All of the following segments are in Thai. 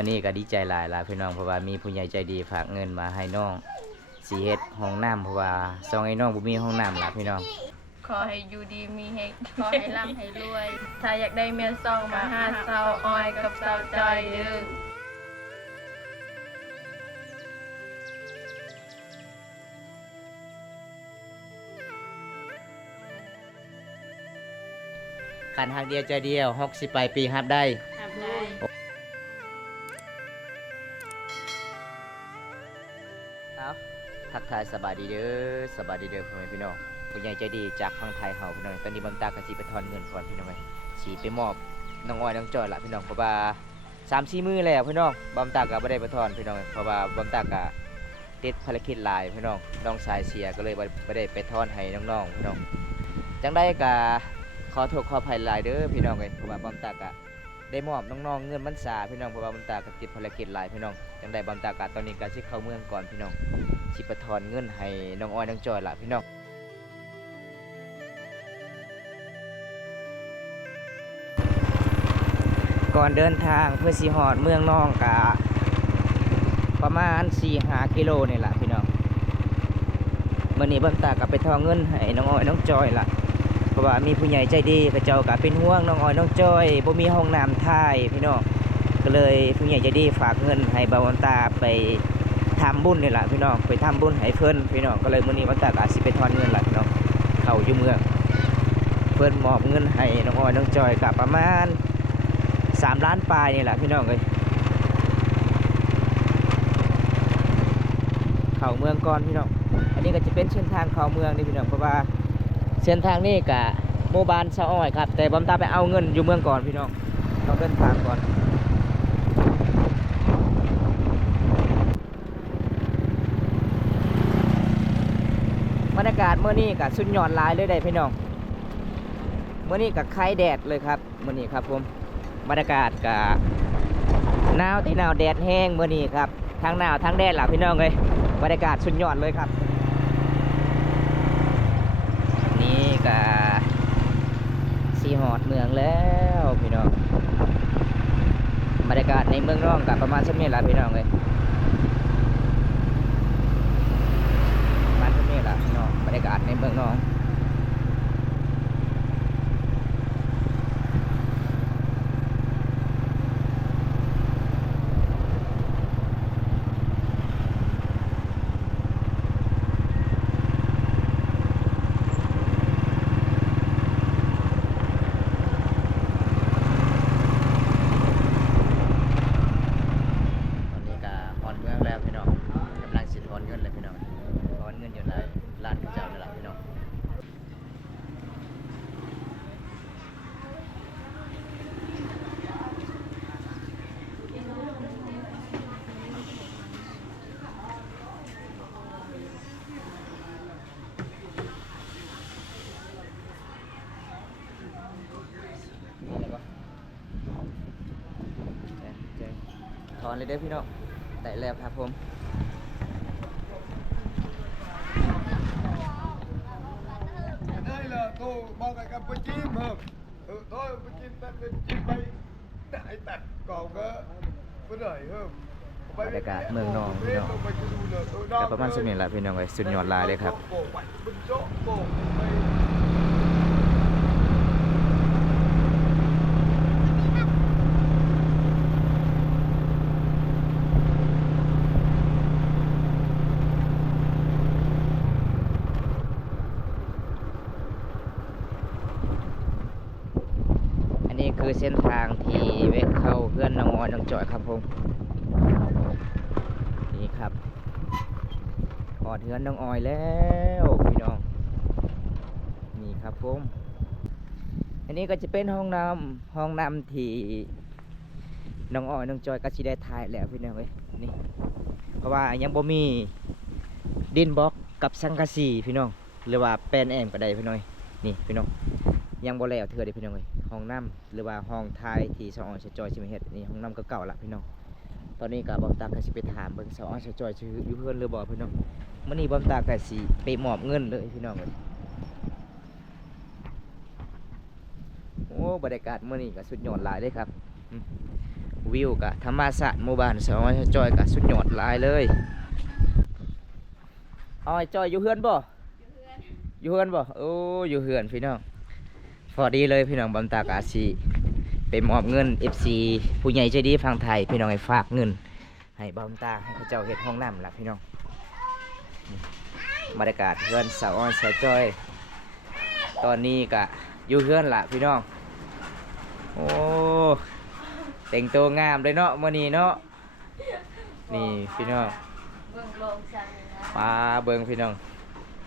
วันนี้ก็ดีใจหลายหลายพี่น้องเพราะว่ามีผู้ใหญ่ใจดีฝากเงินมาให้น้องสีเฮ็ดห้องน้ำเพราะว่าซองไอ้น้องบ่มีห้องน้ำล่ะพี่น้อง ขอให้อยู่ดีมีเฮงขอให้ร่ำให้รวย ถ้าอยากได้เมียซองมาหาสาวออยกับสาวจอยเด้อคันหักเดียวใจเดียว60ปลายปีฮับได้ ทำได้ ทักทายสบายดีเด้อสบายดีเด้อพ่อแม่พี่น้องผู้ใหญ่ใจดีจากฝั่งไทยเฮาพี่น้องตอนนี้บำตากะสิไปทอนเงินก่อนพี่น้องเอ้ยสิไปมอบน้องอ้อยน้องจอยละพี่น้องเพราะว่าสามสี่มือแล้วพี่น้องบำตากะบ่ได้ไปทอนพี่น้องเพราะว่าบำตากะติดภารกิจหลายพี่น้องน้องสายเสียก็เลยบ่บ่ได้ไปทอนให้น้องๆพี่น้องจังได้กะขอโทษขออภัยหลายเด้อพี่น้องเอ้ยเพราะว่าบำตากะได้มอบน้องๆเงินมันสาพี่น้องเพราะว่าบำตากะติดภารกิจหลายพี่น้องจังได้บำตากะตอนนี้ก็สิเข้าเมืองก่อนพี่น้อง สิไปถอนเงินให้น้องอ้อยน้องจอยล่ะพี่น้องก่อนเดินทางเพื่อสิหอดเมืองน้องกะประมาณ4 5กิโลนี่แหละพี่น้องมื่อนี้เบิ่งตากับไปทอเงินให้น้องอ้อยน้องจอยล่ะเพราะว่ามีผู้ใหญ่ใจดีเขาเจ้าก็เป็นห่วงน้องอ้อยน้องจอยบ่มีห้องน้ำท่ายพี่น้องก็เลยผู้ใหญ่ใจดีฝากเงินให้บาวันตาไป ทำบุญนี่แหละพี่น้องไปทำบุญให้เพิ่นพี่น้องก็เลยมื้อนี้วันตากอาสิไปทอนเงินหละพี่น้องเข้าอยู่เมืองเพิ่นมอบเงินให้น้องอ้อยน้องจอยกับประมาณ3ล้านปลายนี่แหละพี่น้องเอ้ยเข้าเมืองก่อนพี่น้อง อันนี้ก็จะเป็นเส้นทางเข้าเมืองนี่พี่น้องเพราะว่าเส้นทางนี้กะโมบานซะอ้อยครับ แต่บอมตาไปเอาเงินอยู่เมืองก่อนพี่น้องต้องเดินทางก่อน บรรยากาศเมื่อนี้กับสุดยอดลายเลยได้พี่น้องเมื่อนี้กับไข่แดดเลยครับเมื่อนี้ครับผมบรรยากาศกับหนาวที่หนาวแดดแห้งเมื่อนี้ครับทั้งหนาวทั้งแดดหล่ะพี่น้องเลยบรรยากาศสุดยอดเลยครับนี่กับสีหอดเมืองแล้วพี่น้องบรรยากาศในเมืองน้องกับประมาณสักนี้แหละพี่น้องเลย มันก็นี่แหละพี่น้องบ รรยากาศในเมืองน้องตอนนี้ก็ฮอนเมืองแล้วพี่น้องกำลังสิทอนเงินเลยพี่น้องทอนเงินอยู่ในร้านข้าวเจ้านี่แหละพี่น้องนี่อะไรวะเจ๊เจ๊ถ อนเลยเด้อพี่น้องได้แล้วครับผม đây là tôi bao cái cặp với chim hợp ừ, thôi với chim tắt với chim bay đại tạch còn cái với đẩy hợp บรรยากาศเมืองนองพี่น้องแต่ประมาณสักนี้แหละพี่น้องเลยสุดยอดลายเลยครับ อันนี้ คือเส้นทางที่เวกเข้าเพื่อนน้องออยน้องจอยครับผมนี่ครับกอดเฮือนน้องออยแล้วพี่น้องนี่ครับผมอันนี้ก็จะเป็นห้องน้ำห้องน้ำที่น้องออยน้องจอยก็สิได้ถ่ายแล้วพี่น้องเอ้ยนี่เพราะว่ายังบ่มีดินบล็อกกับสังกะสีพี่น้องหรือว่าแปลนแอมก็ได้พี่น้อยนี่พี่น้องยังบ่แล้วเทื่อเดียวพี่น้องเอ้ย ห้องน้ำหรือว่าห้องทายที่สองออยจอยสิมาเฮ็ดนี่ห้องน้ำก็เก่าๆละพี่น้องตอนนี้ก็บอมตาก็สิไปถามเบิ่งสาวออยจอยชื่ออยู่เพื่อนหรือบ่พี่น้องมื้อนี้บอมตาก็สิไปมอบเงินเลยพี่น้องเอ้ยโอ้บรรยากาศมื้อนี้ก็สุดยอดหลายเลยครับอืมวิวกะธรรมศาสตร์หมู่บ้านสองจอยกะสุดยอดหลายเลยอ้อยจอยอยู่เฮือนบ่อยู่เฮือนบ่โอ้อยู่เฮือนพี่น้อง พอดีเลยพี่น้องบำตากอาชีไปมอบเงิน FC ผู้ใหญ่ใจดีฟังไทยพี่น้องให้ฝากเงิน ให้บำตาให้เขาเจ้าเฮ็ดห้องน้ำล่ะพี่น้องนี่บรรยากาศเฮือนสาวอ้อยสาวจอย ตอนนี้กะอยู่เฮือนล่ะพี่น้อง โอ้แต่งตัวงามเลยเนาะมื้อนี้เนาะนี่พี่น้องเบิ่งโลกจังนะมาเบิ่งพี่น้อง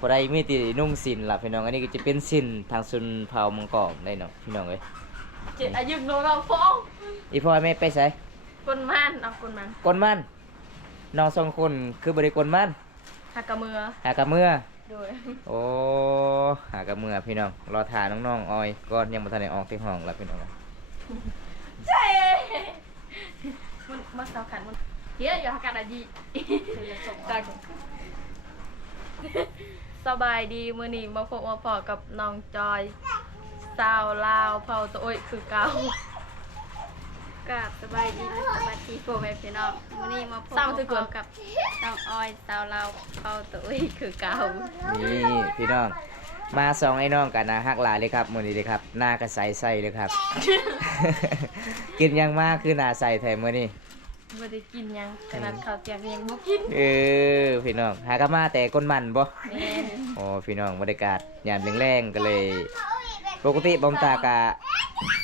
พอได้มีตินุ่งสินล่ะพี่น้อง อันนี้ก็จะเป็นสินทางชนเผ่ามังกรได้เนาะพี่น้องเอ้ยเจ็ดอายุโนเราฟ้องอีพ่อแม่ไปไสคนมันเอาคนมันกวนมันน้องสองคนคือบ่ได้กวนมันหักกระมือหากะเมื่อ โดยโอ้หากะเมื่อพี่น้อง รอทาน้องๆออยก่อนยังบ่ทันได้ออกที่ห้องล่ะพี่น้อง เจ๊มันมาสาวขันมันเฮียอยู่หักกันอาจีจัง สบายดีมื้อนี้มาพบมาพอกับน้องจอยสาวลาวเผาตัวโอ้ยคือเก่ากับสบายดีและสวัสดีพ่อแม่พี่น้องวันนี้มาพบสร้างคือเกิกันบกับน้องอ้อยสาวเราวเป่าตุ้ยคือเก่านี่พี่น้อง มาสองไอ้น้องกันนะฮักหลายเลยครับมื้อนี้เลยครับ หน้ากระใสใสเลยครับ กินหยังมากคือหน้าใสแถมมื้อนี้ บ่ได้กินหยังขนาดข้าวเตียงยังบ่กินเออพี่น้องหากะมาแต่ก้นมันบ่แม่นโอ้พี่น้องบรรยากาศยามแรงๆก็เลย ปกติบอมตากะ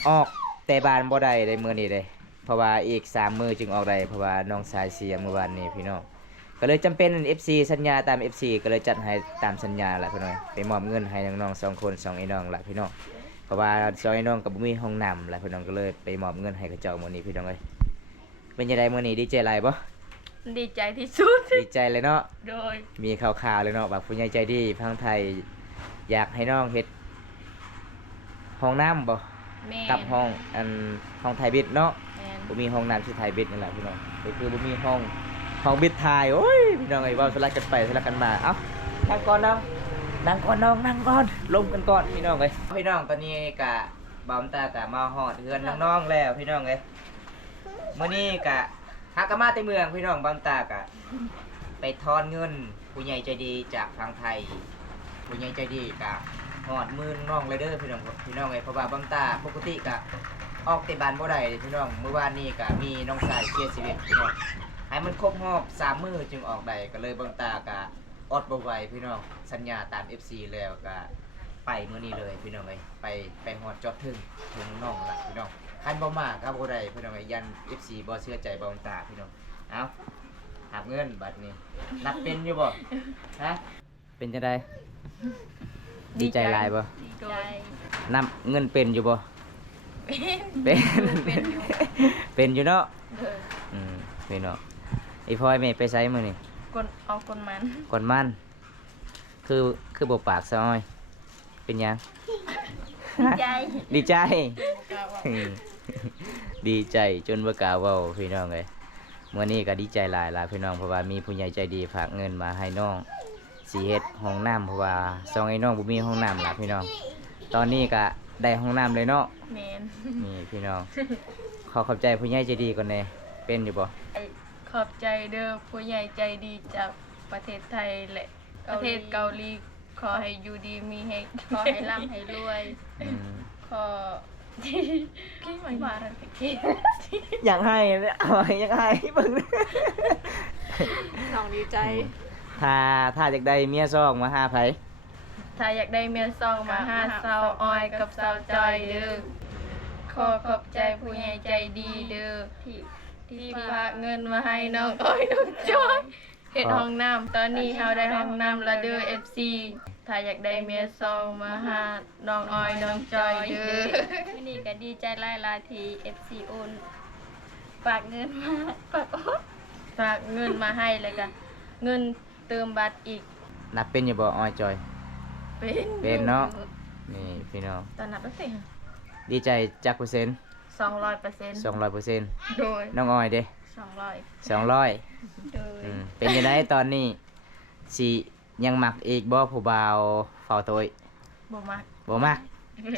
ออกแต่บ้านบ่ได้ในมื้อนี้เลยเพราะว่าอีกสามมื้อจึงออกได้เพราะว่าน้องสายเสียเมื่อวานนี้พี่น้องก็เลยจำเป็น FC สัญญาตาม FC ก็เลยจัดให้ตามสัญญาล่ะพี่น้องไปมอบเงินให้น้องๆสองคนสองไอ้น้องล่ะพี่น้องเพราะว่าสองไอ้น้องก็บ่มีห้องน้ำล่ะพี่น้องก็เลยไปมอบเงินให้กับเจ้ามื้อนี้พี่น้องเอ้ย เป็นจังไดมื้อนี้ดีใจหลายบ่ดีใจที่สุด ดีใจเลยเนาะ โดย มีข่าวๆเลยเนาะแบบผู้ใหญ่ใจดีพังไทย อยากให้น้องเฮ็ดห้องน้ำบ่แม่นกับห้องอันห้องไทยบิดเนาะแม่นบ่มีห้องน้ำที่ไทยบิดนั่นแหละพี่น้องก็คือบ่มีห้องห้องบิดไทยโอ้ยพี่น้องไอ้เว่าสลักกันไปสลักกันมาเอ้านั่งก่อนน้องนั่งก่อนน้องนั่งก่อนลมกันก่อนพี่น้องเอ้ยพี่น้องตอนนี้กะบอมตากะมาฮอดเฮือนน้องๆแล้วพี่น้องเอ้ย มื้อนี้กะฮักกะมาแต่เมืองพี่น้องบอมตากะ ไปทอนเงินผู้ใหญ่ใจดีจากทางไทยผู้ใหญ่ใจดีกะหอดมือน้องเลยเด้อพี่น้องพี่น้องไงเพราะว่าบำตาปกติกะออกต่บ้านบ่ได้พี่น้องเมื่อวานนี้กะมีน้องชายเสียชีวิตพี่น้องให้มันครบรอบสามมือจึงออกได้ก็เลยบำตากะอดบ่ไหวพี่น้องสัญญาตาม FC แล้วกะไปมื้อนี้เลยพี่น้องเอ้ยไปไปฮอดจอดถึงถึงน้องละพี่น้อง คันบ่มาก็บ่ได้พี่น้องเอ้ยยัน FC บ่เชื่อใจบำตาพี่น้องเอ้าหับเงินบัตรนี้นับเป็นอยู่บ่ฮะเป็นจังไดดีใจหลายบ่ดีใจใจนับเงินเป็นอยู่บ่เป็นเป็นเป็นอยู่เป็นอยู่เนาะเด้ออืมเป็นเนาะไอ้พ่อยแม่ไปไสมื้อนี่คนเอาคนมันก่อนมันคือคือบ่ปากซะอ้อยเป็นหยัง ใจ ดีใจกล้าว่าอืมดีใจจนบ่กล้าเว้าพี่น้องเอ้ยมื้อนี้ก็ดีใจหลายหลายพี่น้องเพราะว่ามีผู้ใหญ่ใจดีฝากเงินมาให้น้องสิเฮ็ดห้องน้ำเพราะว่าสองไอ้น้องบ่มีห้องน้ำล่ะพี่น้อง ตอนนี้ก็ได้ห้องน้ำเลยเนาะแม่นนี่พี่น้อง ขอขอบใจผู้ใหญ่ใจดีก่อนแน่เป็นอยู่บ่ขอบใจเด้อผู้ใหญ่ใจดีจากประเทศไทยและประเทศเกาหลี ขอให้อยู่ดีมีแฮงขอให้ร่ำให้รวย อืมขอพี่ไม่มาแล้วพี่อยากให้เนี่ยเอาอยากให้เบิ่งน้องดีใจถ้าถ้าอยากได้เมียซองมาหาไผถ้าอยากได้เมียซองมาห้าสาวออยกับสาวจอยเด้อขอขอบใจผู้ใหญ่ใจดีเด้อที่ที่ฝากเงินมาให้น้องอ้อยน้องจอย เฮ็ดห้องน้ำตอนนี้เฮาได้ห้องน้ำและเด้อ FC ถ้าอยากได้เมียซองมาหาน้องอ้อยน้องจอยเด้อวันนี้ก็ดีใจหลายๆที่ FC โอนฝากเงินมาฝากโอนฝากเงินมาให้เลยกันเงินเติมบัตรอีก นับเป็นอยู่บ่อ้อยจอย เป็นเป็นเนาะ นี่พี่น้อง ตอนนับตั้งแต่ดีใจจักเปอร์เซ็นต์สองร้อยเปอร์เซ็นต์200เปอร์เซ็นต์โดยน้องอ้อยเด้สองร้อย200 โดยอืมเป็นยังไงตอนนี้สิยังมักอีกบ่ผู้บ่าวเฝ้าโตยบ่มากบ่มัก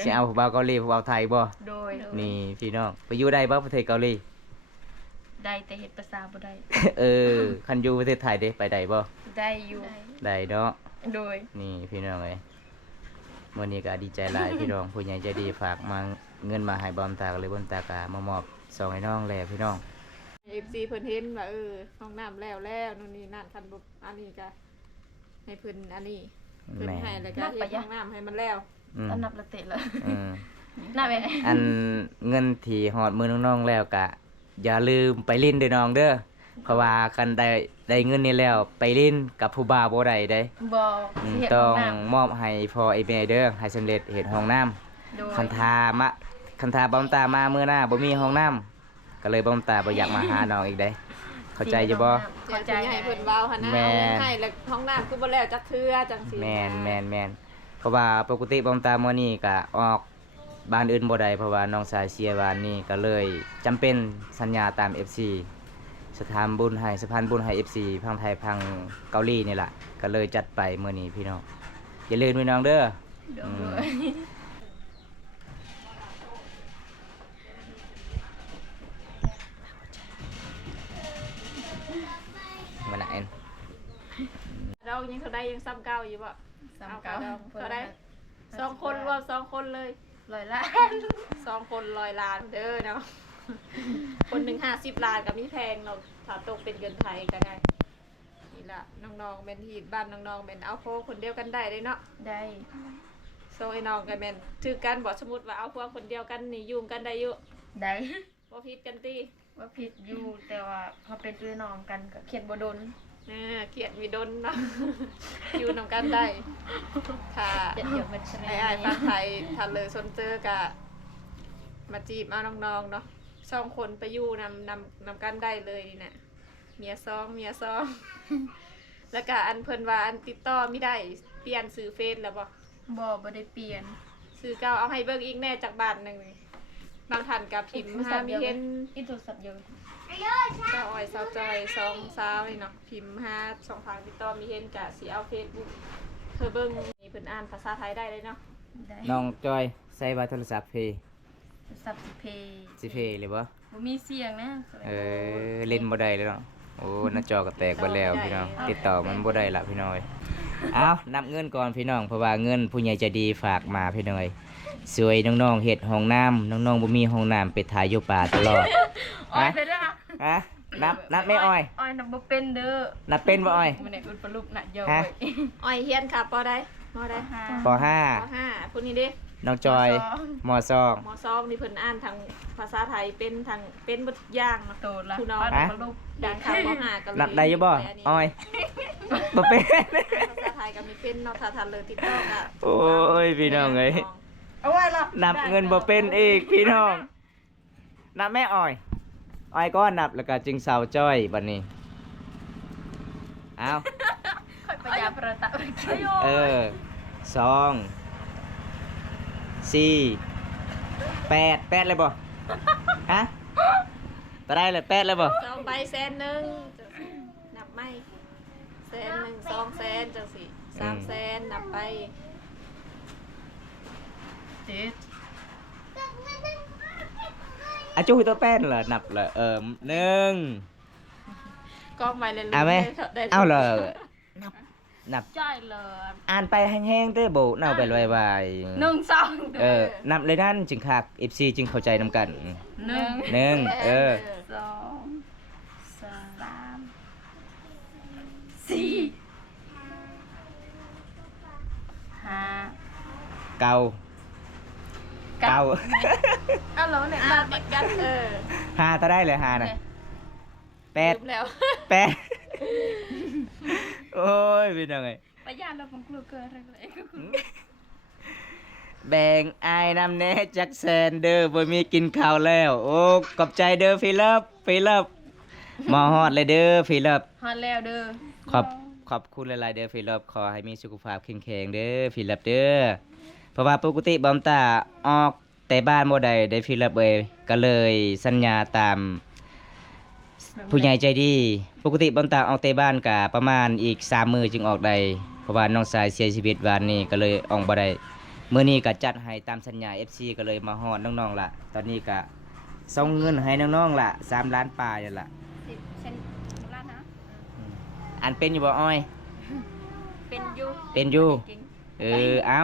สิเอาผู้บ่าวเกาหลีผู้บ่าวไทยบ่โดยนี่พี่น้องไปอยู่ได้บ่ประเทศเกาหลี ได้แต่เฮ็ดภาษาบ่ได้เออ คันอยู่ประเทศไทยเด้ไปได้บ่ได้อยู่ได้เนาะ โดยนี่พี่น้องเอ้ยมื้อนี้ก็ดีใจหลาย พี่น้องผู้ใหญ่ใจดีฝากมาเงินมาให้บอมตาก็เลยบอมตากามามอบซองให้น้องแลพี่น้อง เอฟซีเพิ่นเห็นว่าเออห้องน้ำแล้วแล้วนู่นนี่นั่นคันบ่อันนี้ก็ให้เพิ่นอันนี้เพิ่นแม่ให้แล้วก็เฮ็ดห้องน้ำให้มันแล้วอืมตอนนับละเตะเลยอืมน่าไปอันเงินที่ฮอดมือน้องๆแล้วก็อย่าลืมไปลิ้นเด้อน้องเด้อเพราะว่าคันได้ได้เงินนี้แล้ว ไปลิ้นกับผู้บ่าวบ่ได้เด้บ่อืมสิเฮ็ดต้ห้อองงน้ำมอบให้พ่อไอ้แม่เด้อให้สำเร็จเฮ็ดห้องน้ำโดยคันทามะคันทาบอมตามามื้อหน้าบ่มีห้องน้ำ ก็เลยบอมตาบ่อยากมาหาน้องอีกเด้เข้าใจอยู่บ่ เข้าใจเดี๋ยวสิให้เพิ่นเว้าหั่นนะแม่ เอาเงินให้แล้วห้องน้ำคือบ่แล้วจักเทื่อจังซี่แมนแมนแมนเพราะว่าปกติบอมตามื้อนี้ก็ออกบ้านอื่นบ่ได้เพราะว่าน้องสายเสียบ้านนี้ก็เลยจำเป็นสัญญาตาม FC สถานบุญให้สะพานบุญให้ FC พังไทยพังเกาหลีนี่ล่ะก็เลยจัดไปมื้อนี้พี่น้องอย่าลืมพี่น้องเด้อโดอืม เรายังเท่าใดยังซ้ำเก่าอยู่บ่สามเก้าเอาเท่าใดสองคนรวมสองคนเลยร้อยล้านสองคนร้อยล้านเด้อเนาะคนหนึ่งห้าสิบล้านกับมีแพงเนาะถ้าตกเป็นเงินไทยก็ได้นี่ละน้องๆเป็นที่บ้านน้องๆเป็นเอาโคคนเดียวกันได้เลยเนาะได้โซไอ้น้องกันแม่นถือกันบอกสมมติว่าเอาพวกคนเดียวกันนี่ยุ่งกันได้อยู่ได้บ่ผิดกันตีว่าผิดอยู่แต่ว่าพอเป็นพี่น้องกันก็เขียนบ่โดน เออเขียดมีดนเนาะ อยู่นำกันได้ถ้าเดี๋ยวเดี๋ยวมันจะไอ้ไอ้ฟังไทยถ้าเลยสนเจอกะ มาจีบเอาน้องๆเนาะสองคนไปอยู่นำนำนำกันได้เลยนี่นะเมียซองเมียซอง แล้วก็อันเพิ่นว่าอันติดต่อไม่ได้เปลี่ยนซื้อเฟซแล้วบ่ บ่บ่ได้เปลี่ยนซื้อเก่าเอาให้เบิ่งอีกแน่จากบ้านหนึงนี่บางท่านกับพิมพ์หามีเห็น อีโทรศัพท์เดียว เจ้าอ้อยสาวจอยสองสาวนี่เนาะพิมพ์หาช่องทางติดต่อมีเห็นกะสิเอาเฟซบุ๊กเธอเบิ่งนี่เพิ่นอ่านภาษาไทยได้เลยเนาะได้น้องจอยใส่ว่าโทรศัพท์เพย์โทรศัพท์สิเพย์สิเพย์เลยบ่บ่มีเสียงนะเออเล่นบ่ได้เลยเนาะโอ้หน้าจอก็แตกไปแล้วพี่น้องติดต่อมันบ่ได้ละพี่น้อยเอานับเงินก่อนพี่น้องเพราะว่าเงินผู้ใหญ่ใจดีฝากมาพี่น้อยสวยน้องๆเฮ็ดห้องน้ำน้องๆบ่มีห้องน้ำไปถ่ายอยู่ป่าตลอด อ้อยฮะไปเด้อ ฮะนับนับไม่อ้อย อ้อยนับบ่เป็นเด้อนับเป็นบ่อ้อย มันได้อุปลุกน่ะเยอะฮะ เว้ยอ้อยเฮียนค่ะปอได้มอได้ปป .5 ห้าผู้นี้เด้น้องจอยมสอง มอซองนี่เพิ่นอ่านทางภาษาไทยเป็นทางเป็นบทอย่างเนาะ โตละผู้น้องอ้อยอุปลุกดังคำมห้ากันเลยนับได้อยู่บ่แต่นนี้อ้อยบ่เป็น ภาษาไทยก็มีเป็นเนาะถ้าทันเลยติดต่อก็โอ้ยพี่น้องเอ้ย เอาไว้ละนับเงินบ่เป็นอีกพี่น้อง นับแม่อ้อย อ้อยก็นับแล้วก็จึงเสาจ้อยบัดนี้เอาค่อยประหยัดประตะเออสองสี่แปดแปดเลยบ่ฮะตะได้เลยแปดเลยบ่สองใบแสนหนึ่งนับไม่แสนหนึ่งสองแสนจังสิสามแสนนับไปเจ็ด อาจุยตัวแป้นเหรอนับเหรอเออหนึ่ง ก็ไปเลยเอาไหม ได้เอาเลยนับนับจ่ายเลยอ่านไปแห้งๆเต้โบเน่าไปไวๆหนึ่งสองเออนับเลยนั่นจึงคัก FC จึงเข้าใจนำกันหนึ่งหนึ่งเออ สองสามสี่ห้าเกา เกาเอาแล้วเนี่ยอ่ามาติดกันเออหาตาได้เลยหาน่ะแปดลืมแล้วแปดโอ้ยเป็นยังไงประหยัดเราผมกลัวเกินอะไรเลยแบ่งอายนำแหน่จักแซนเด้อบ่มีกินข้าวแล้ว โอ้ขอบใจเด้อฟิลิปฟิลิปมาฮอดเลยเด้อฟิลิปฮอดแล้วเด้อขอบขอบคุณหลายๆเด้อฟิลิปขอให้มีสุขภาพแข็งแรงเด้อฟิลิปเด้อ เพราะว่าปกติบอมตาออกแต่บ้านบ่ได้ได้ฟิลิปเอ้ยก็เลยสัญญาตาม ผู้ใหญ่ใจดี ปกติบอมตาออกแต่บ้านกะประมาณอีก3มื้อจึงออกได้เพราะว่าน้องชายเสียชีวิตวันนี้ก็เลยออกบ่ได้มื้อนี้ก็จัดให้ตามสัญญา FC ก็เลยมาฮอดน้องๆล่ะ ตอนนี้ก็ส่งเงินให้น้องๆล่ะสามล้านปลายนั่นล่ะสิบเซนล้านนะอันเป็นอยู่บ่อ้อย เป็นอยูเป็นอยู่จริงเออเอา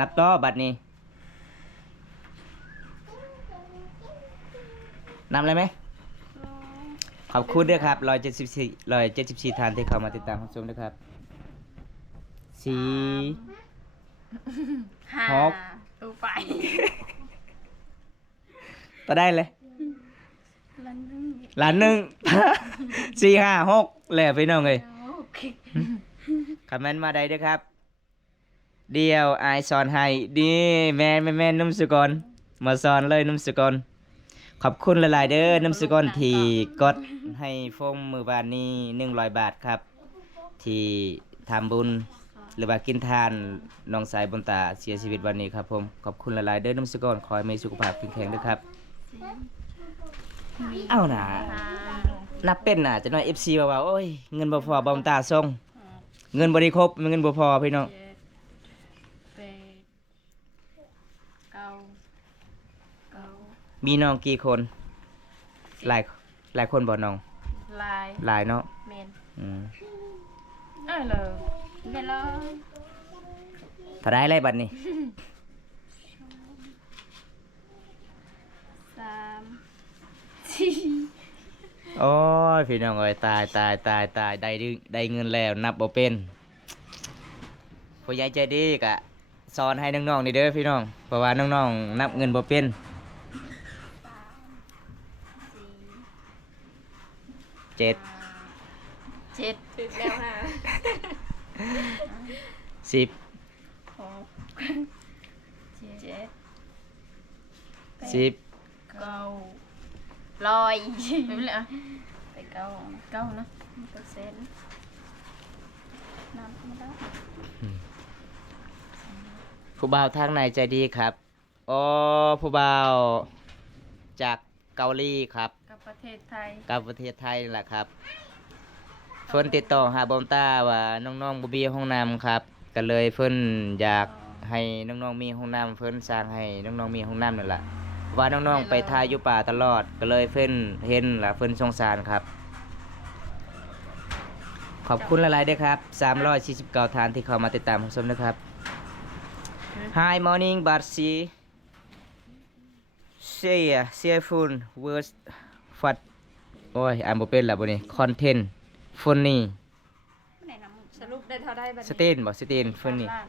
นับต่อบัดนี้นำเลยไหมขอบคุณด้วยครับร้อยเจ็ดสิบสี่ร้อยเจ็ดสิบสี่ท่านที่เข้ามาติดตามรับชมด้วยครับสี่ห้าหกดูไปต่อได้เลยล้านหนึงล้านหนึ่งสี่ห้าหกแล้วพี่น้องเลยโอเคคอมเมนต์มาได้ด้วยครับ เดียวไอายสอนให้ดีแมนแม่แม่นุ่มสุกรมาสอนเลยนุ่มสุกรขอบคุณหลายๆเด้อนุ่มสุกรที่กดให้ฟงมือบานนี้หนึ่งร้อยบาทครับ ที่ทำบุญหรือว่ากินทานน้องสายบนตาเสียชีวิตวันนี้ครับผมขอบคุณหลายๆเด้อนุ่มสุกรขอให้มีสุขภาพแข็งแรงด้วยครับ เอ้าหนานับเป็นน่ะจะน้อย FC ว่าว่าโอ้ยเงินบ่พอบอมตาส่งเงินบ่ได้ครบเงินบ่พอพี่น้อง เจ็ดแปดเก้าเก้า มีน้องกี่คน หลายหลายคนบ่น้อง ลายหลายเนาะเมนอืมเอ้ยเลยเดี๋ยวเราถ้าได้ไรบัดนี้สามสี่โอ้ยพี่น้องเอ้ยตายตายตายตายได้ดึได้เงินแล้วนับบ่เป็นผู้ใหญ่ใจดีกะสอนให้น้องๆนี่เด้อพี่น้องเพราะว่าน้องๆนับเงินบ่เป็น เจ็ดเจ็ดถึกแล้วนะสิบหกเจ็ดสิบเก้าร้อยไม่เป็นไรอะไปเก้าเก้านะเปอร์เซ็นต์นับไม่ได้ผู้บ่าวทางไหนใจดีครับโอ้ผู้บ่าวจาก เกาหลีครับ กับประเทศไทย กับประเทศไทยนี่แหละครับเพิ่นติดต่อหาบอมต้าว่าน้องๆบ่มีห้องน้ำครับก็เลยเพิ่นอยากให้น้องๆมีห้องน้ำเพิ่นสร้างให้น้องๆมีห้องน้ำนั่นแหละว่าน้องๆไปทายอยู่ป่าตลอดก็เลยเพิ่นเห็นล่ะเพิ่นสงสารครับ ขอบคุณหลายๆเด้อครับ349ท่านที่เข้ามาติดตามรับชมนะครับ Hi morning Barsi Say say phone words what โอ้ยอ่านบ่เป็นแล้วบ่นี่คอนเทนต์ฟุนนี่ไม่ได้นำสรุปได้เท่าได้บัดสเตนี้นบ่สเตนฟุนนี่สามล้าน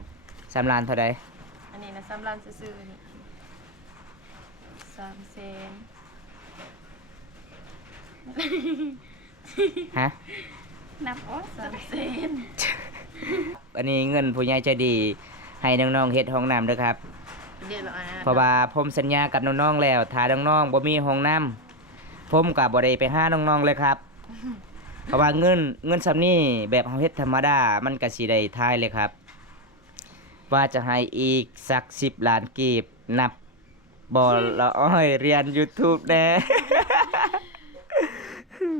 สามล้านเท่าใดอันนี้นะสามล้านซื่อๆนี่สามเซนฮะนับอ๋อสามเซนอันนี้เงินผู้ใหญ่ใจดี ให้น้องๆเฮ็ดห้องน้ำเด้อครับ เดี๋ยวเราอ่านเพราะว่าผมสัญญากับน้องๆแล้วถ้าน้องๆบ่มีห้องน้ำผมก็บ่ได้ไปหาน้องๆเลยครับ เพราะว่าเงินเงินซำนี้แบบเฮาเฮ็ดธรรมดา มันก็สิได้ทายเลยครับ ว่าจะให้อีกสัก10ล้านกีบนับบ่ละอ้อยเรียน YouTube แน่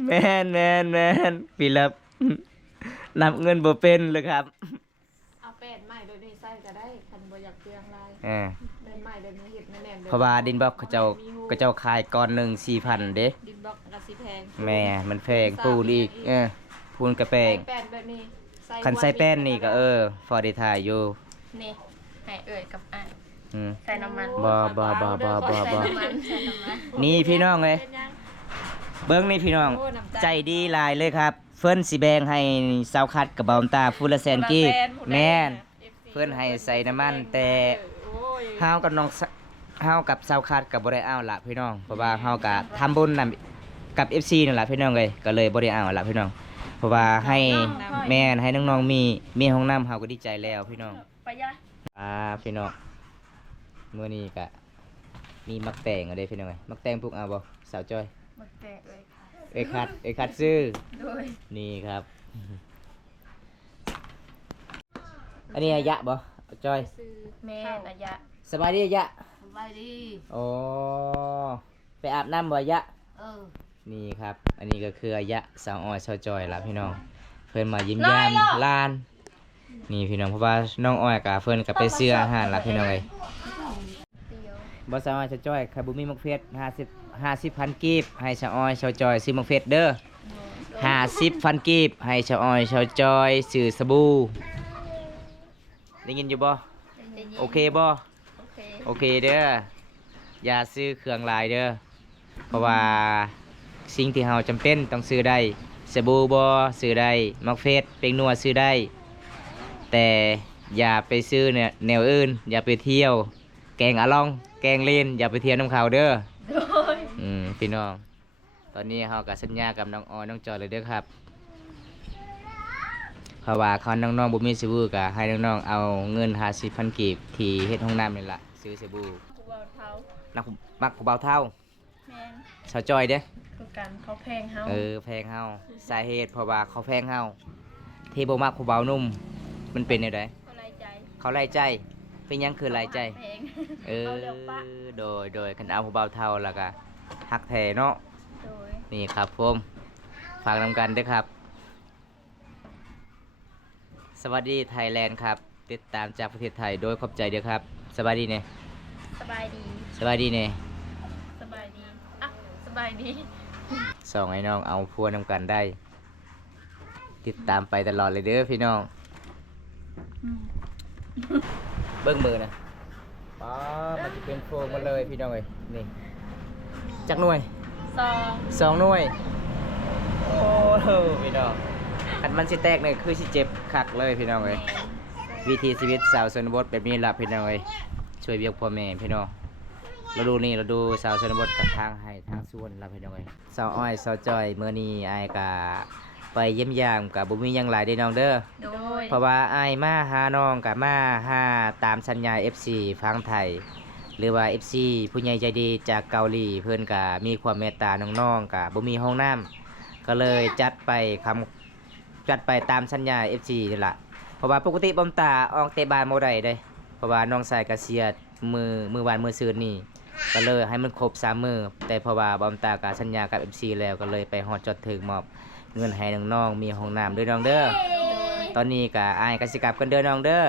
แม่นแม่นแม่นพี่รับนับเงินบ่เป็นเลยครับ เอาแป้นใหม่โดยนี้ใส่ก็ได้คันบ่อยากเปลืองลาย เออ เพราะว่าดินบล็อกเขาเจ้าเขาเจ้าขายก้อนหนึ่งสี่พันเด้ดินบล็อกก็สิแพงแม่มันแพงปูนอีกเออปูนกระแพงใส่แป้นแบบนี้ใส่คันใส่แป้นนี่ก็เออฟอร์ดีทายอยู่นี่ให้เอ่ยกับอ่านอืมใส่น้ำมันบ่บ่บ่บ่บ่บ่น้ำมันใส่น้ำมันนี่พี่น้องเลยเป็นยังเบิ้งนี่พี่น้องโอ้น้ำใจดีหลายเลยครับ เฟิ่นสิแบงให้สาวคัดกับบอมตาฟูละแสนกีบแม่นเพิ่นให้ใส่น้ำมันแต่โอ้ยเฮากับน้องส เฮากับสาวคัดกับบ่ได้เอาละพี่น้องเพราะว่าเฮาก็ทำบุญนํกับ FC นั่นล่ะพี่น้องเลยก็เลยบ่ได้เอาละพี่น้อง เพราะว่าให้แม่นให้น้องๆมีมีห้องน้ำเฮาก็ดีใจแล้วพี่น้อง ไปยะอ่าพี่น้องมื้อนี้ก็มีมักแตงเอาเด้พี่น้องเอ้ยมักแตงปลูกเอาบ่สาวจ้อย หมดแต่เอ่ยค่ะ เอ้ยคัดเอ้ยคัดซื้อ โดยนี่ครับ อันนี้อายะบ่จ้อย ซื้อแม่นายะสบายดีอายะส บายดี โอ้ไปอาบน้ำบ่อายะ เออนี่ครับ อันนี้ก็คืออายะสาวอ้อยสาวจอยล่ะพี่น้อง เพิ่นมายิ้มยามลาน นี่พี่น้องเพราะว่าน้องอ้อยกับเพิ่นกับไปซื้ออาหารล่ะพี่น้องเอ้ยเดียวบ่สาวอ้อยสาวจอยคาบุมีมักเฟส50 50พันกีบให้ชาวอ้อยชาวจอยซื้อมังเฟสเด้อ50พันกีบให้ชาวอ้อยชาวจอยซื้อสบู่ได้ยินอยู่บ่ได้ยินโอเคบ่ โอเคโอเคเด้ออย่าซื้อเครื่องหลายเด้อเพราะว่าสิ่งที่เราจำเป็นต้องซื้อได้สบู่บ่ซื้อได้มักเฟสเป็งนัวซื้อได้ แต่อย่าไปซื้อเนี่ยแนวอื่น อย่าไปเที่ยว แกงอะล่อง แกงเล่นอย่าไปเที่ยวน้ำเขาเด้อโดยอืมพี่น้อง ตอนนี้เรากับสัญญากับน้องออยน้องจอยเลยเด้อครับเพราะว่าเขาน้องๆบุมีสบู่กะให้น้องๆเอาเงินหาสิพันกีบที่เฮ็ดห้องน้ำนี่ละ ซื้อสบู่ผู้บ่าวเฒ่านักมักผู้เบาเท่าแม่นสาวจอยเด้อคือกันเขาแพงเฮาเออแพงเฮาสาเหตุเพราะว่าเขาแพงเฮาที่บ่มักผู้เบานุ่มมันเป็นจังไดคนไรใจเขาไล่ใจ เป็นหยังคือไล่ใจเพลงเออ เอาเร็วปะ โดย โดยคันเอาผู้เบาเท่าแล้วก็ฮักแท้เนาะ โดยนี่ครับผมฝากนำกันด้วยครับ สวัสดีไทยแลนด์ครับ ติดตามจากประเทศไทยโดยขอบใจเด้อครับ สวัสดีเนี่ยสบายดีสวัสดีเนี่ยสบายดี อะ สบายดี สองไอ้น้องเอาพัวนำกันได้ ติดตามไปตลอดเลยเด้อพี่น้อง เบิ้งมือนะป้ามันจะเป็นโฟมมาเลยพี่น้องเอ้ยนี่ จักหน่วยสองสองหน่วย โอ้โหพี่น้องอันมันสิแตกเนี่ยคือสิเจ็บคักเลยพี่น้องเอ้ย วิถีชีวิตสาวชนบทแบบนี้ล่ะพี่น้องเอ้ยช่วยเบียกพ่อแม่พี่น้องเราดูนี่เราดูสาวชนบทกับทางให้ทางส่วนล่ะพี่น้องเอ้ยสาวอ้อยสาวจอยเมื่อนี้อายกะไปเยี่ยมยามกับบุมีหยังหลายเด้อน้องเด้อ โดย เพราะว่าอายมาหาน้องกับมาหาตามสัญญา FC ฟังไทย หรือว่า FC ผู้ใหญ่ใจดีจากเกาหลีเพิ่นกะมีความเมตตาน้องๆกะบ่มีห้องน้ำก็เลยจัดไปคำจัดไปตามสัญญา FC นี่ล่ะ เพราะว่าปกติบอมตาออกเตะบานโมได้เด้เพราะว่าน้องชายกระเสียดมือมือวานมือซืนนี่ก็เลยให้มันครบสามมือแต่เพราะว่าบอมตากาสัญญากับ FC แล้วก็เลยไปฮอดจดถึงมอบเงินให้น้องๆมีห้องน้ำด้วยน้องเด้อตอนนี้ก็อายกสิกลับกันเด้อน้องเด้อ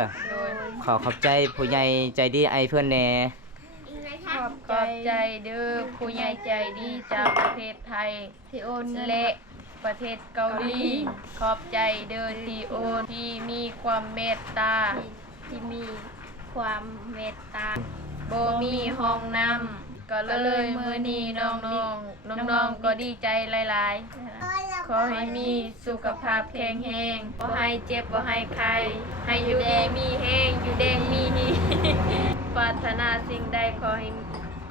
ขอขอบใจผู้ใหญ่ใจดีไอเพื่อนแน่ขอบใจเด้อผู้ใหญ่ใจดีจากประเทศไทยที่โอนเงินและ ประเทศเกาหลี ขอบใจเด้อที่โอนที่มีความเมตตา ที่มีความเมตตาโบมีห้องน้ำก็เลยมือนี้น้องน้องน้องน้องๆก็ดีใจหลายๆ ขอให้มีสุขภาพแข็งแรงบ่ให้เจ็บบ่ให้ใคร ให้อยู่ดีมีแห้งอยู่แดงมีฮีปรารถนาสิ่งใดขอให้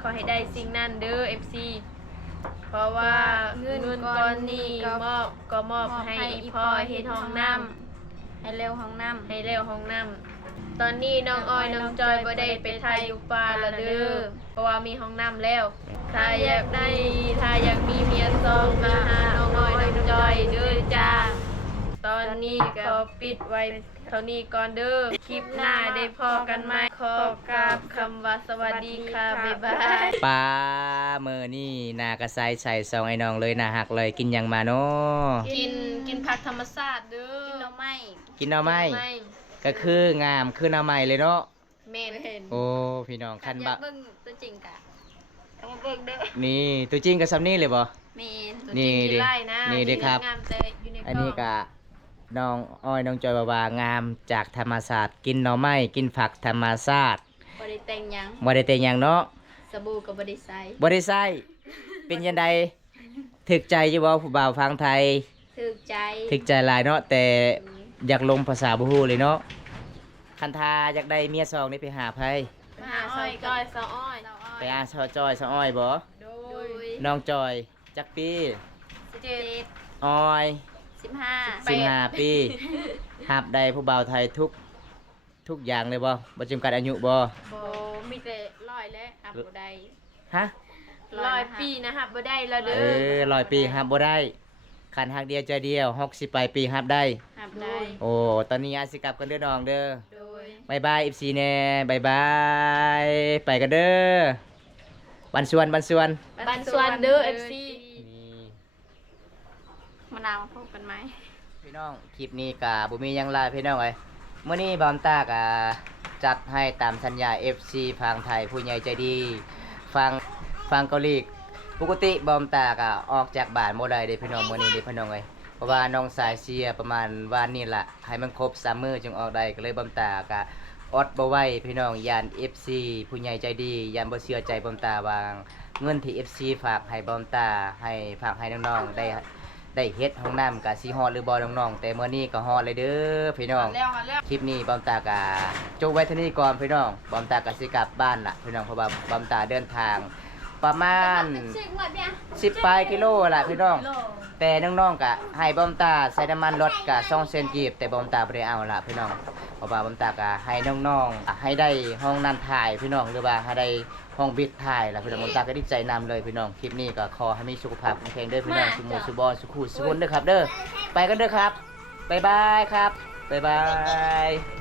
ขอให้ได้สิ่งนั้นเด้อ FC เพราะว่าเงินก้อนนี้มอบก็มอบให้อีพ่อเฮ็ดห้องน้ำให้เร็วห้องน้ให้เร็วห้องน้ำตอนนี้น้องออยน้องจอยบ่ได้ไปถ่ายอยู่ป่าละเด้อเพราะว่ามีห้องน้ำแล้ว ถ้าอยากได้ถ้าอยากมีเมียซองมาหาน้องออยน้องจอยเด้อจ้า ตอนนี้ขอปิดไว้เท่านี้ก่อนเด้อคลิปหน้าได้พอกันไหมขอกราบคำว่าสวัสดีค่ะ บ๊ายบายปลาเมื่อนี่นากระไซใส่ซองไอ้น้องเลยนาหักเลยกินหยังมาเนาะกินกินผักธรรมชาติเด้ำกินหน่ออไม้กินหน่อไม้ไม่ก็คืองามคือหน่อไม้เลยเนาะแม่นเห็นโอ้พี่น้องคันอยาบะกเบิ่งตัวจริงกะเอามาเบิ่งเด้อนี่ตัวจริงกับซัมนี่เลยบ่เมนตัวนี่จริงดิที่ไล่นะนี่ดิครับงามแต่อยู่ในกล้งอั นนี้ก็น้องอ้อยน้องจอยบาวางามจากธรรมศาสตร์ กินหน่อไม้กินผักธรรมศาสตร์บ่ได้แต่งหยังบ่ได้แต่หยังเนาะสบู่ก็บ่ได้ใส่บ่ได้ใส่เป็นยังไดถึกใจอยู่บ่ผู้บ่าวฟังไทยถูกใจถึกใจหลายเนาะแต่อยากลงภาษาบ่ฮู้เลยเนาะคันทาอยากได้เมียซองนี่ไปหาไผมาหาอ้อยก้อยสาวอ้อยเราอ้อไปยอาชอจอยซะอ้อยบ่โดโดยยน้องจอยจักปีเจ็ดอ้อย สิบห้าแปด15ปีหับได้ผู้บ่าวไทยทุกทุกอย่างเลยบ่บ่จำกัดอายุบ่โบมีแต่ร้อยและอับบ่ได้ฮะร้อยปีนะครับบ่ได้ละเอเด้ออร้อยปีหับบ่ได้คันหักเดียวใจเดียว60ปลายปีหับได้อับได้โอ้ตอนนี้อาสิกลับกันเด้อน้องเด้อโดยบายบาย FC แน่บายบาย ไปกันเด้อบันส่วนบันส่วน บันสวนเด้อ FC มะนาวมาพบกันไหมพี่น้องคลิปนี้กะบุมีหยังหลายพี่น้องเอ้ยมื้อนี้บอมตากะจัดให้ตามสัญญา FC ฟังไทยผู้ใหญ่ใจดีฟังฟังเกาหลีปกติบอมตาก็ออกจากบ้านบ่ได้เด้พี่น้องมื้อนี้เด้พี่น้องเอ้ยเพราะว่าน้องสายเสียประมาณวันนี้ละให้มันครบ3มื้อจึงออกได้ก็เลยบอมตาก็อดบ่ไหวพี่น้องยาน FC ผู้ใหญ่ใจดียานบ่เชื่อใจบอมตาวาง เงินที่ FC ฝากให้บอมตาให้ฝากให้น้องๆได้ ได้เฮ็ดห้องน้ำกับสิฮอดหรือบ่น้องๆแต่มื้อนี้ก็ฮอดเลยเด้อพี่น้อง แล้วมาแล้ว คลิปนี้บอมตากะจบไว้เท่านี้ก่อนพี่น้องบอมตากะสิกลับบ้านละพี่น้องเพราะว่าบอมตาเดินทาง ประมาณ10ปลายกิโลล่ะพี่น้อง แต่น้องๆกะให้บอมตาใส่น้ำมันรถกะ2เซนกีบแต่บอมตาบ่ได้เอาล่ะพี่น้อง เพราะว่าบอมตากะให้น้องๆให้ได้ห้องน้ำถ่ายพี่น้องหรือว่าให้ได้ห้องบิดถ่ายล่ะพี่น้องบอมตาก็ดีใจนำเลยพี่น้องคลิปนี้ก็ขอให้มีสุขภาพแข็งแรงเด้อพี่น้องสุขมูสุบอสุขุสุขนเด้อครับ เด้อไปกันเด้อครับบ๊ายบายครับบ๊ายบาย